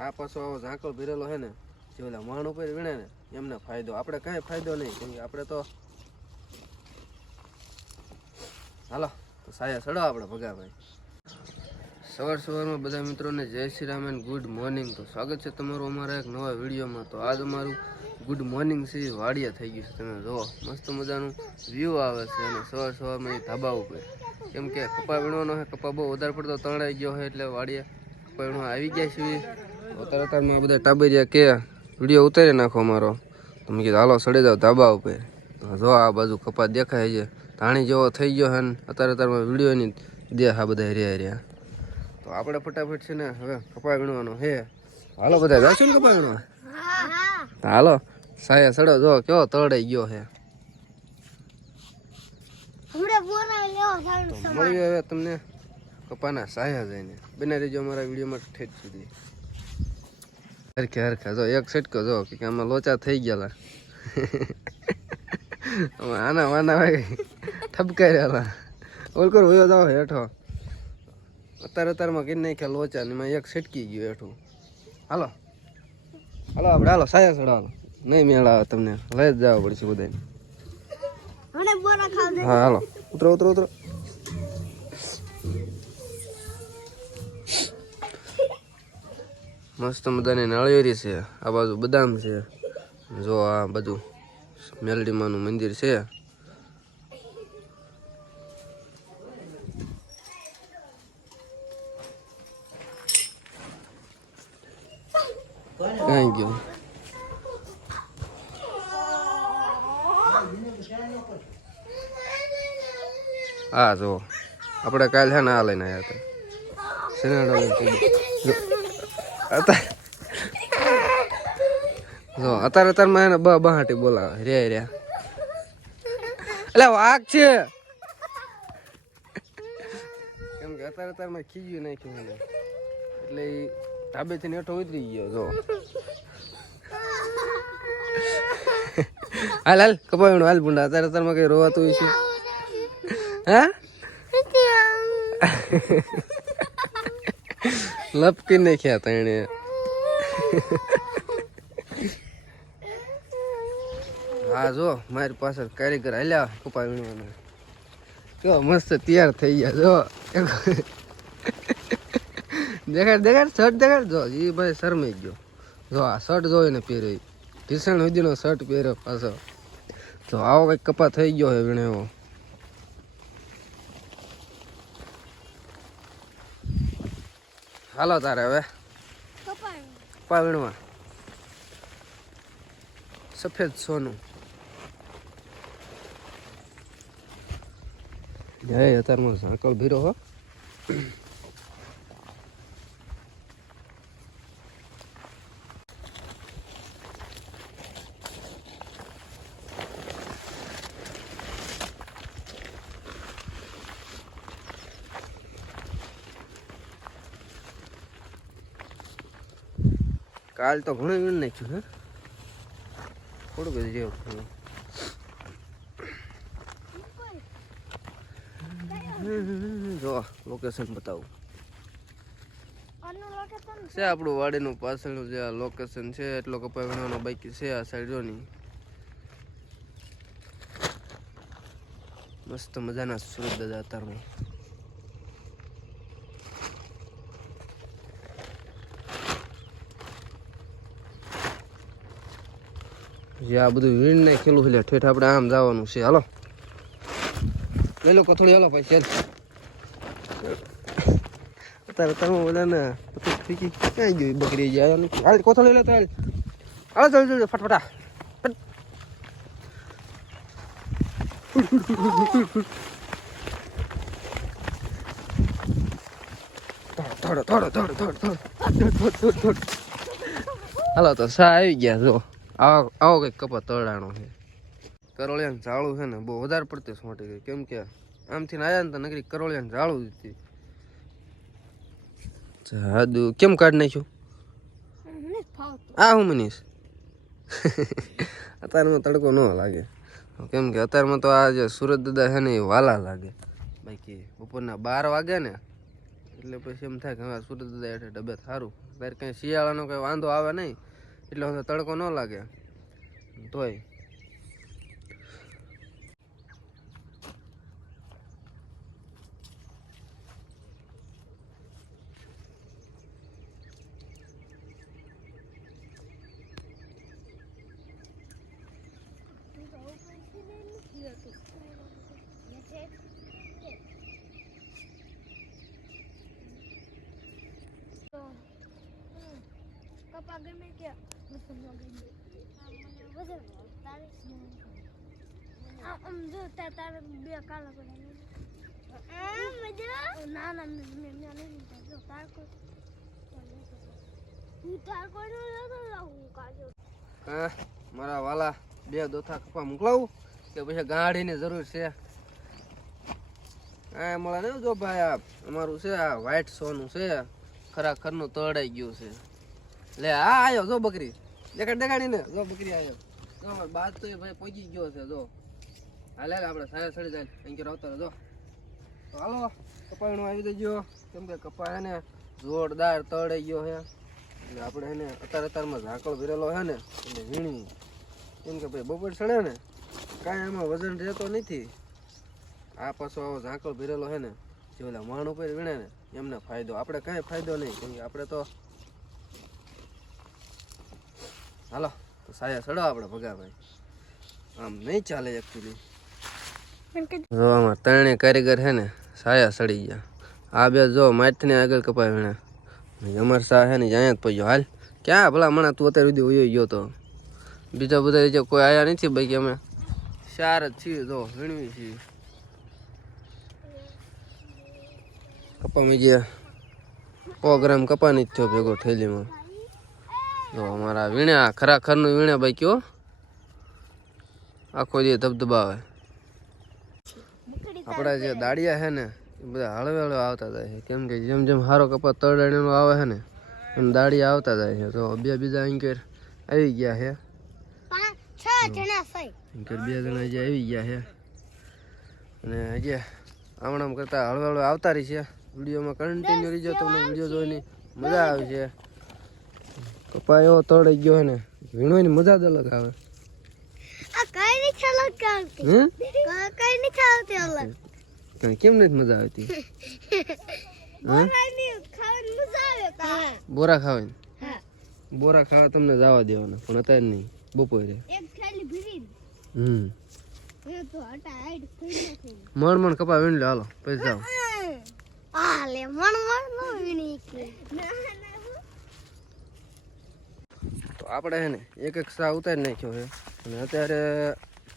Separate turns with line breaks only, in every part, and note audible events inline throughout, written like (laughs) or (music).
આ પાછો આવો ઝાંકળ ભરેલો છે ને, જે ઓલા માણ ઉપર વીણે ને, એમને ફાયદો. આપણે કાંઈ ફાયદો નહીં, કેમ કે આપણે તો હાલો, તો સાયા ચડો આપણે ભગાભાઈ. સવાર સવારમાં બધા મિત્રોને Jai Shri Ram and good morning તો સ્વાગત છે તમારું અમારા એક નવા વિડીયોમાં. તો આજ અમારું ગુડ મોર્નિંગ છે વાડિયા થઈ ગયું છે. તમે જુઓ, મસ્ત મજાનું વ્યૂ આવે છે અને સવાર સવારમાં એ ધાબા ઉપર. કેમ કે કપા વીણવાનો છે કપા બહુ વધારે પડતો તણાઈ ગયો છે એટલે વાડિયા કપા વીણવા આવી ગયા છીએ. અત્યારે અત્યારમાં બધા ટાબરિયા કે વીડિયો ઉતારી નાખો અમારો તો મેં કીધું હાલો સડી જાવ ધાબા ઉપર. જો આ બાજુ કપા દેખાય છે ધાણી જેવો થઈ ગયો છે ને અત્યારે અત્યારમાં વિડીયોની દે આ બધા રહ્યા રહ્યા. તો આપણે ફટાફટ છે ને હવે કપા ગણવાનો હે હાલો બધા જાશું ને કપા ગણવા હાલો સાયા સડો જો કેવો તળાઈ ગયો હે મળીએ હવે તમને કપાના સાયા જઈને. બને રહેજો અમારા વિડીયોમાં ઠેઠ સુધી. હરખે હરખા. જો એક સેટકો જો કે આમાં લોચા થઈ ગયેલા. આના વાના ભાઈ ઠપકાઈ રહેલા ઓલકર વયો જાઓ હેઠો. અત્યારે અત્યારમાં કઈ નાખ્યા લોચા ને એમાં એક સેટકી ગયું હેઠું. હાલો. હાલો આપણે હાલો સાયા હાલો. નહીં મેળ આવે તમને. લઈ જ જવા પડશે બધાને હા હાલો. ઉતરો ઉતરો ઉતરો. મસ્ત મજાની નાળિયેરી છે. આ બાજુ બદામ છે. જો આ બધું મેલડીમાનું મંદિર છે. ક્યાં ગયો? હા જો, આપણે કાલ છે ને આ લઈને આવ્યા હતા શેનાડો લઈને થઈ ગયો. અત્યારે જો અત્યારે અત્યારમાં એને બ બહાટી બોલાવે રે રે એટલે વાઘ છે. કેમ કે અત્યારે અત્યારમાં ખીજ્યું નાખ્યું એને. એટલે એ ધાબેથી નેઠો ઉતરી ગયો જો. હાલ હાલ કપાવણ. હાલ બુંડા અત્યારે અત્યારમાં કઈ રોવાતું હોય છે. (laughs) હા? લપકી નાખ્યા તેણે હા, જો, મારી પાસે કારીગર હાલ્યા કપા વીણવાના. જો, મસ્ત તૈયાર થઈ ગયા, જો. દેખાડ દેખાડ, શર્ટ દેખાડ. જો એ ભાઈ શરમાઈ ગયો. જો, આ શર્ટ જોઈને પહેર્યો ભીષણ સુધીનો શર્ટ પહેર્યો પાછો. જો, આવો કંઈક કપા થઈ ગયો છે વીણે હાલો તારે હવે. કપા વીણવા સફેદ સોનું. જય અત્યારમાં સાંકળ ભીરો હો. કાલ તો ઘણું વીણ નાખ્યું, હે? થોડું બધું જેવું જો લોકેશન બતાવું. છે આપણું વાડીનું પાછળનું જે આ લોકેશન છે, એટલો કપાઈ વીણવાનો બાકી છે આ સાઈડ જોની. મસ્ત મજાના સુરત દાદા અત્યારમાં. જે આ બધું વીણ નાખેલું છે ઠેઠ આપણે આમ જવાનું છે. હાલો. લઈ લો કોથળી, હાલો પછી ચાલ. અત્યારે તમે બધાને ને ક્યાં ગઈ બકરી જાય હાલ, કોથળી લે હાલ. હાલો, ચાલ ચાલ ફટફટા. થોડો થોડો થોડો થોડો થોડો થોડો થોડો થોડો. હાલો, તો સા આવી ગયા, જો. આવો આવો કંઈક કપા તળાણો છે. કરોળિયાનું ઝાડું છે ને બહુ વધારે પડતી સોંટી ગઈ કેમ કે આમથી આયા ને તો નગરી કરોળિયાનું ઝાડું હતી. જાદુ. કેમ કાઢ નાખ્યું? આ હું મનીષ? (laughs) અત્યારમાં તડકો ન લાગે. કેમ કે અત્યારમાં તો આ જે સુરત દાદા છે ને એ વાલા લાગે. બાકી બપોરના બાર વાગે ને એટલે પછી એમ થાય કે હવે સુરત દાદા એટલે ડબે સારું ત્યારે કંઈ શિયાળાનો કંઈ વાંધો આવે નહીં. એટલે હવે તડકો ન લાગે તોય
કપા ગમે કે વસંતમાં ગમે વસંત તારે હું,
મારા વાલા બે દોથા કપા મોકલાવું કે પછી ગાડીની જરૂર છે. હા મળે ને જો ભાઈ આ અમારું છે, આ વ્હાઈટ સોનું છે. ખરાખરનું તળાઈ ગયું છે. લે, આ આયો જો બકરી. દેખાડ, દેખાડીને. જો, બકરી આયો. જો બાદ તો ભાઈ પહોંચી ગયો છે, જો. હાલે આપણે સારા સડી જાય. અહીં કે આવતા તો હાલો કપાયણું આવી દેજો કેમ કે કપા હે ને જોરદાર તળાઈ ગયો છે એટલે આપણે એને અતાર અતારમાં ઝાકળ ભરેલો છે ને, એટલે વીણી. કેમ કે ભાઈ બપોર ચડે ને, કાંઈ એમાં વજન રહેતો નથી. આ પાછો આવો ઝાંકળ ભરેલો છે ને, જે ઓલા માણ ઉપર વીણે ને, એમને ફાયદો. આપણે કાંઈ ફાયદો નહીં, કેમ કે આપણે તો હાલો, તો સાયા ચડો આપણે ભગાભાઈ આમ નહીં ચાલે એકચુલી જો આમાં ત્રણે કારીગર છે ને, સાયા સડી ગયા. આ બે જો માથને આગળ કપાય વીણા અમાર શાહ છે ને અહીંયા જ પહોંચ્યો હાલ, ક્યાં ભલા મણા તું અત્યારે સુધી ઉયો ગયો તો? બીજા બધા રીતે કોઈ આયા નથી બાકી અમે? ચાર જ છીએ જો, વીણવી છીએ. કપામાં જે સો ગ્રામ કપાની જ થયો ભેગો થેલીમાં. જો અમારા વીણ્યા ખરાખરનું વીણ્યા ભાઈ કયો. આખો જે ધબધબાવે. આપણા જે દાડિયા છે ને એ બધા હળવે હળવે આવતા જાય છે. કેમ કે જેમ જેમ સારો કપા તળાણીનો આવે છે ને એમ દાડિયા આવતા જાય છે. તો બે બીજા અંકેર આવી ગયા છે. અંકેર બે જણા જે આવી ગયા છે. અને હજી આમણામ કરતા હળવે હળવે આવતા રહી છે. વિડીયોમાં કન્ટિન્યુ રહીજો તમને વીડિયો જોઈને મજા આવે છે કપા એવો તળાઈ ગયો ને વીણવાની મજા જ અલગ આવે.
આ કઈ નહીં છલક આવતી
હે?
કઈ નહીં ચાલતી અલગ.
તને કેમ નથી મજા આવતી? (laughs)
બોરાની ખાવાની મજા આવે કા
બોરા ખાવાની? બોરા ખાવા તમને જવા દેવાના પણ અત્યારે નહીં બપોરે.
એક થેલી ભરી
હમ.
એ તો હટા હાઈડ થઈ નથી.
મણ મણ કપા વીણ લે હાલો પછી જાઓ. (laughs)
મણ મણ વીણી
આપણે હે ને, એક એક સા ઉતારી નાખ્યો છે અને અત્યારે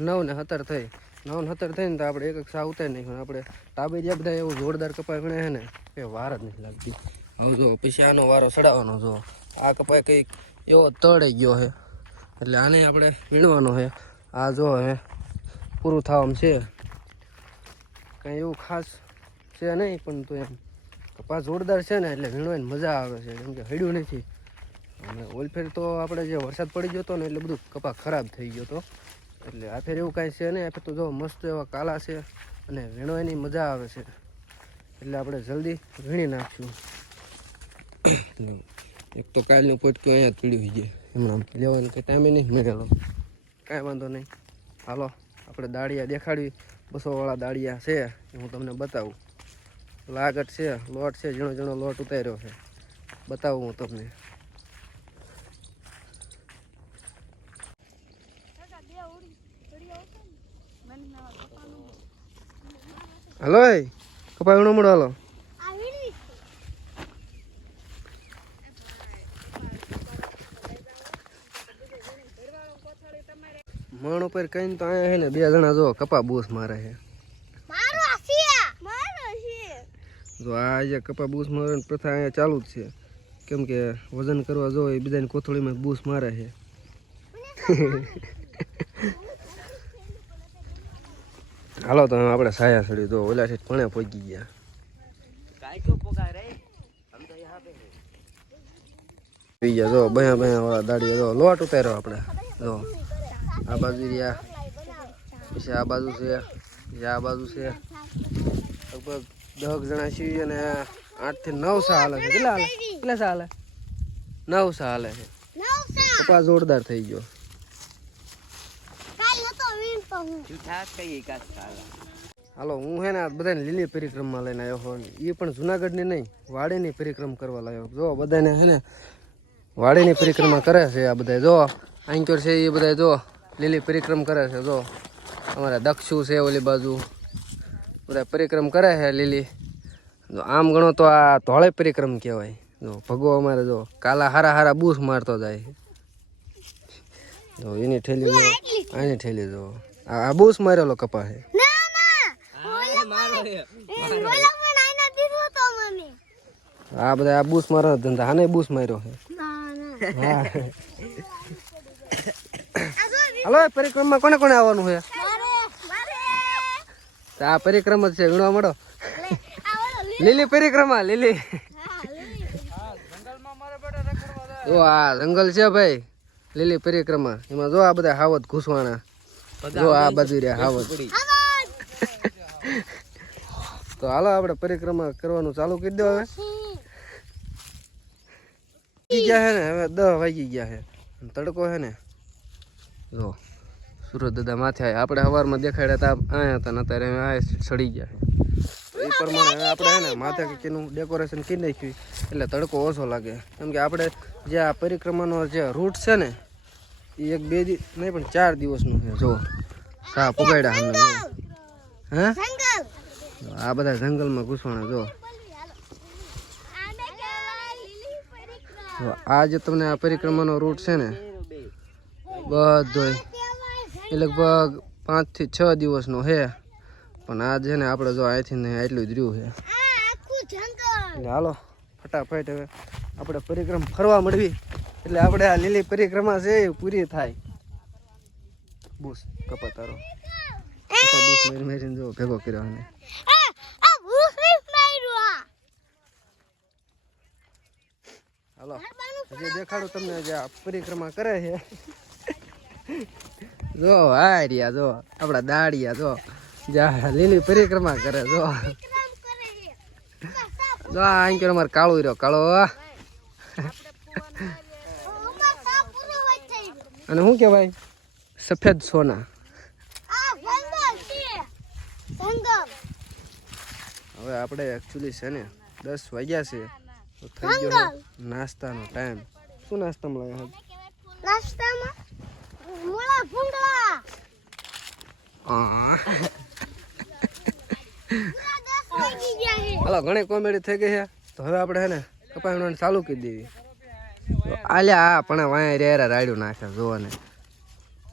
નવ ને સત્તર થઈ. નવ ને સત્તર થઈને તો આપણે એક એક સા ઉતારી નાખ્યો. આપણે ટાબેરિયા બધા એવું જોરદાર કપાય ગણે છે ને, એ વાર જ નથી લાગતી. હવે જો પછી આનો વારો ચડાવવાનો જો. આ કપાય કંઈક એવો તળાઈ ગયો છે એટલે આને આપણે વીણવાનો છે આ જો હે, પૂરું થવાનું છે. કંઈ એવું ખાસ છે નહીં, પણ તો એમ. કપાસ જોરદાર છે ને, એટલે વીણવાની મજા આવે છે. કેમ કે હડ્યું નથી. અને ઓલફેર તો આપણે જે વરસાદ પડી ગયો હતો ને એટલે બધું કપા ખરાબ થઈ ગયો હતો. એટલે આ ફેર એવું કાંઈ છે નહીં આ ફેર તો જો મસ્ત એવા કાલા છે અને વીણવાની મજા આવે છે. એટલે આપણે જલ્દી વીણી નાખશું. એક તો કાલનું પોટકું અહીંયા પીડ્યું છે. હમણાં લેવાનો કંઈ ટાઈમે નહીં મળેલો. કાંઈ વાંધો નહીં. હાલો, આપણે દાળિયા દેખાડવી. બસોવાળા દાળિયા છે, હું તમને બતાવું. લાગટ છે, લોટ છે, ઝીણો ઝીણો લોટ ઉતાર્યો છે. બતાવું હું તમને. હલો કપાય ઉણો મળો હાલો. મણ ઉપર કઈ તો આયા હે ને બે જણા જો કપા બૂસ મારે હે
મારો મારો
જો આ જે કપા બૂસ મારવાની પ્રથા અહીંયા ચાલુ જ છે. કેમ કે વજન કરવા જો એ બીજાની કોથળીમાં બૂસ મારે છે. હાલો તો આપણે સાયા સડી તો ઓલા છે પણે પહોંચી ગયા? પી ગયા જો બયા બયા વાળા દાડી જો લોટ ઉતાર્યો આપણે જો. આ બાજુ રહ્યા પછી આ બાજુ છે પછી આ બાજુ છે. લગભગ દસ જણા છીએ અને આઠથી નવ સા હાલે છે. કેટલા હાલે? કેટલા સા હાલે? નવ સા હાલે છે. કપા જોરદાર થઈ ગયો. હાલો હું હે ને બધાને લીલી પરિક્રમા લઈને આવ્યો હોઉં એ પણ જુનાગઢની નહીં વાડીની પરિક્રમ કરવા લાવ્યો જો બધાને હે ને વાડીની પરિક્રમા કરે છે આ બધા જો આંક્યોર છે એ બધા જો લીલી પરિક્રમ કરે છે. જો અમારે દક્ષુ છે ઓલી બાજુ. બધા પરિક્રમ કરે છે લીલી. જો આમ ગણો તો આ ધોળે પરિક્રમ કહેવાય. જો ભગવો અમારે જો કાલા હારા હારા બૂસ મારતો જાય. જો એની ઠેલી જો આની ઠેલી જો. આ આ બૂસ મારેલો કપા છે આ બધા આ બૂસ મારો ધંધા. હાને બૂસ માર્યો છે
ના ના.
હા. હાલો પરિક્રમા કોને કોને આવવાનું છે
મારે મારે.
તો આ પરિક્રમા જ છે વીણવા મળો. લીલી પરિક્રમા લીલી. જો આ જંગલ છે ભાઈ લીલી પરિક્રમા. એમાં જો આ બધા હાવત ઘૂસવાના. જો આ બાજુ રહ્યા હાવત
આવાજ
તો હાલો આપણે પરિક્રમા કરવાનું ચાલુ કરી દો હવે. ગયા છે ને હવે દસ વાગી ગયા છે તડકો છે ને. જો સુરત દાદા માથે આવ્યા આપણે સવારમાં દેખાડ્યા હતા અહીંયા હતા ને અત્યારે આ સડી ગયા છે એ પ્રમાણે હવે આપણે છે ને માથે કીનું ડેકોરેશન કરી નાખ્યું. એટલે તડકો ઓછો લાગે. કેમ કે આપણે જે આ પરિક્રમાનો જે રૂટ છે ને એક બે દિવસ નહીં પણ ચાર દિવસનું છે જો સા પકડ્યા અમને હે? આ બધા જંગલમાં ઘૂસવાના જો આ જે તમને આ પરિક્રમાનો રૂટ છે ને બધોય. એ લગભગ પાંચથી છ દિવસનો છે. પણ આ છે ને આપણે જો અહીંથી ને એટલું જ રહ્યું છે. હાલો ફટાફટ હવે આપણે પરિક્રમ ફરવા મળવી. એટલે આપણે આ લીલી પરિક્રમા છે એ પૂરી થાય. બૂસ કપા તારો. કપા બૂસ મારી મારીને જો ભેગો કર્યો એને
આ આ ભૂસી માર્યું આ.
હાલો. જે દેખાડું તમને જે આ પરિક્રમા કરે છે. જો આ રહ્યા જો આપણા દાડિયા જો. જા લીલી પરિક્રમા કરે જો. જો આ અહીં અમારે કાળો રહ્યો કાળો
ઉમર સા પૂરો હોય થઈ ગયો
અને શું કહેવાય? સફેદ સોના. હવે આપણે એકચ્યુઅલી છે ને દસ વાગ્યા છે તો થઈ ગયો નાસ્તાનો ટાઈમ શું નાસ્તામાં લાવ્યા
નાસ્તામાં મોળા ભૂંગળા
હા હાલો ઘણી કોમેડી થઈ ગઈ છે. તો હવે આપણે છે ને કપાયણ ચાલુ કરી દેવી. આલ્યા હા પણ વાયા રેરા રાડ્યું નાખે જોવો ને.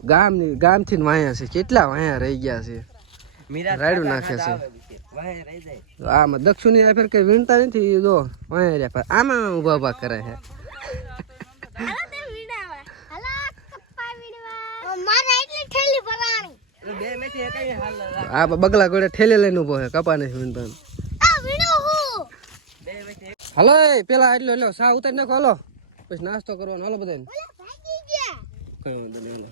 ગામની ગામથી ને વાયા છે. કેટલા વાયા રહી ગયા છે? રાડ્યું નાખે છે. આમાં દક્ષિણી આ ફેર કઈ વીણતા નથી? જો વાયા રહ્યા પર આમાં ઊભા ઊભા કરે છે.
હાલો તે વીણાવા. હાલો કપ્પા વીણવા. મારે એટલી ઠેલી ભરાણી.
આ બગલા ગોળે ઠેલી લઈને ઊભો છે કપા નથી વીણતા.
આ વીણો હું.
હાલો પેલા એટલો લ્યો સા ઉતારી નાખો હાલો. પછી નાસ્તો કરવાનો? હાલો બધાને. કઈ વાંધો નહીં હાલો.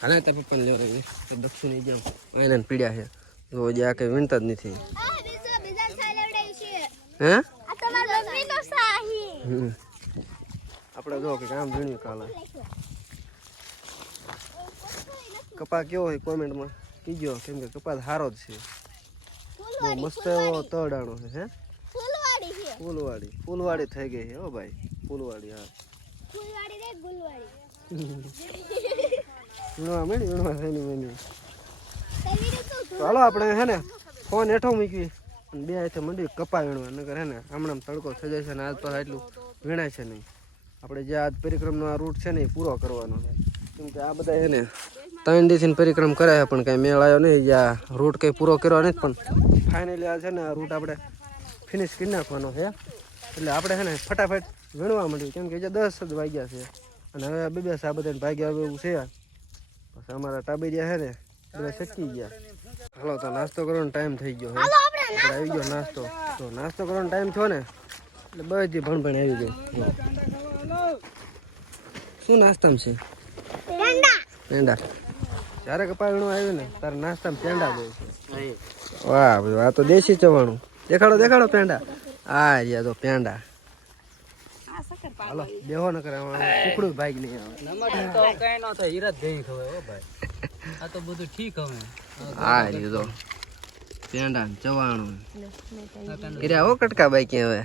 હાલે તાર પપ્પાને લેવા રહી તો નહીં જેમ આઈને પીડ્યા છે. તો જે આ કઈ વીણતા જ નથી. હે. આપણે જો કે કામ વીણ્યું કાલે. કપા કેવો હોય કોમેન્ટમાં? કીજો કેમ કે કપાસ સારો જ છે. મસ્ત એવો તડાણો છે હે?
ફૂલવાડી
ફૂલવાડી થઈ ગઈ છે હો ભાઈ. ફૂલવાડી હા.
ફૂલવાડી રે ગુલવાડી. (laughs)
થઈને મળી
તેવી રીતે
તો હાલો આપણે હે ને ફોન હેઠો મૂકી અને બે હાથે મંડી કપા વીણવા. નગર હે ને હમણાં તડકો થઈ છે ને આજ તો એટલું વીણાય છે નહીં. આપણે જે આજ પરિક્રમનો આ રૂટ છે ને એ પૂરો કરવાનો છે. કેમ કે આ બધા હે ને ત્રણ દિવસની પરિક્રમ કરાય પણ કાંઈ મેળ આવ્યો નહીં. આ રૂટ કંઈ પૂરો કર્યો નથી પણ ફાઇનલી આ છે ને આ રૂટ આપણે ફિનિશ કરી નાખવાનો છે. એટલે આપણે છે ને ફટાફટ વીણવા માંડ્યું. કેમ કે જે દસ જ વાગ્યા છે. અને હવે બે બે સાબત ભાગ્યા આવે એવું છે પછી અમારા ટાબેરિયા છે ને બધા શકી ગયા. હાલો તો નાસ્તો કરવાનો ટાઈમ થઈ ગયો આવી ગયો નાસ્તો તો નાસ્તો કરવાનો ટાઈમ થયો ને એટલે બધી ભણ ભણ આવી ગઈ. શું નાસ્તામાં છે?
પેંડા.
પેંડા. જ્યારે કપા વીણવા આવ્યું ને તારે નાસ્તામાં પેંડા જોઈએ છે. વાહ આ તો દેશી ચવાણું. દેખાડો દેખાડો પેંડા. આ રહ્યા તો પેંડા. હાલો દેહો ન કરે કુકડું ભાઈ નહીં આવે.
નમસ્તે તો કઈ ન તો હીરા દેઈ ખવે ઓ હો ભાઈ. આ તો બધું ઠીક હવે.
આ રહ્યું તો પેંડા ને ચવાણું કર્યા હો કટકા બાઈક હવે.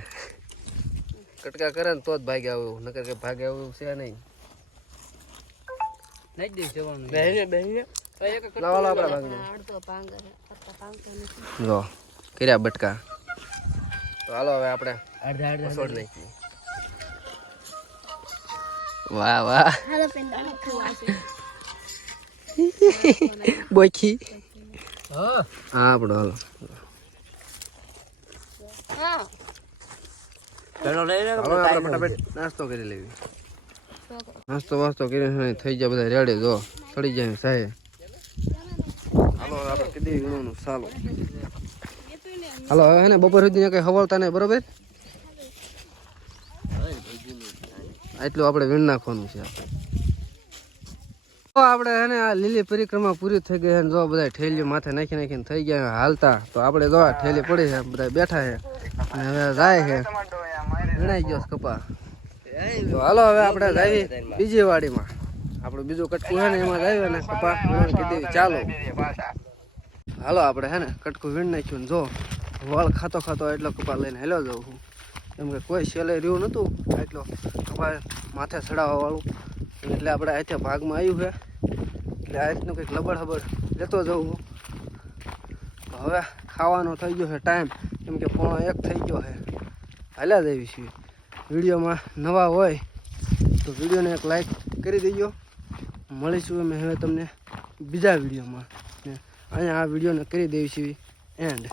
કટકા કરે ને તો જ ભાગે આવ્યું નકર કે ભાગે આવ્યું છે નહીં.
નાખી દે જવાનું
લાવો લાવો આપણા
કરતા ભાંગતો નથી.
જો કર્યા બટકા. તો હાલો હવે આપણે
અડધા અડધા
નાખીએ. વાહ વાહ. (laughs) બોખી
હા.
હા આપણો હાલો.
હા.
લઈ લે.
ફટાફટ નાસ્તો કરી લેવી. નાસ્તો વાસ્તો કરીને થઈ જાય બધા રેડે જો. સડી જાય સાહે. હાલો આપણે કીધી ચાલો હાલો હવે હે ને બપોર સુધી કઈ હવળતા નહીં બરોબર? એટલું આપણે વીણ નાખવાનું છે તો આપણે હે આ લીલી પરિક્રમા પૂરી થઈ ગઈ છે જો બધા ઠેલીઓ માથે નાખી નાખીને થઈ ગયા હાલતા, તો આપણે જો ઠેલી પડી છે બધા બેઠા છે અને હવે જાય છે વીણાઈ ગયો કપા. તો હાલો હવે આપણે જાવી બીજી વાડીમાં. આપણું બીજું કટકું છે ને એમાં જાવી ને કપા વીણવાનું કીધી ચાલો. હાલો આપણે હે ને કટકું વીણ નાખ્યું જો વળ ખાતો ખાતો એટલો કપા લઈને હેલો જાઉં છું. કેમ કે કોઈ સેલે રહ્યું નહોતું એટલો કપા માથે ચડાવવા વાળું એટલે આપણે અહીંથી ભાગમાં આવ્યું છે એટલે આ રીતનું કંઈક લબડ હબડ લેતો જવું. હવે ખાવાનો થઈ ગયો છે ટાઈમ. કેમ કે પોણો એક થઈ ગયો છે હાલ્યા દેવી છીએ. વિડીયોમાં નવા હોય તો વિડીયોને એક લાઈક કરી દેજો. મળીશું અમે હવે તમને બીજા વિડીયોમાં. અહીંયા આ વિડીયોને કરી દેવી છીએ. એન્ડ.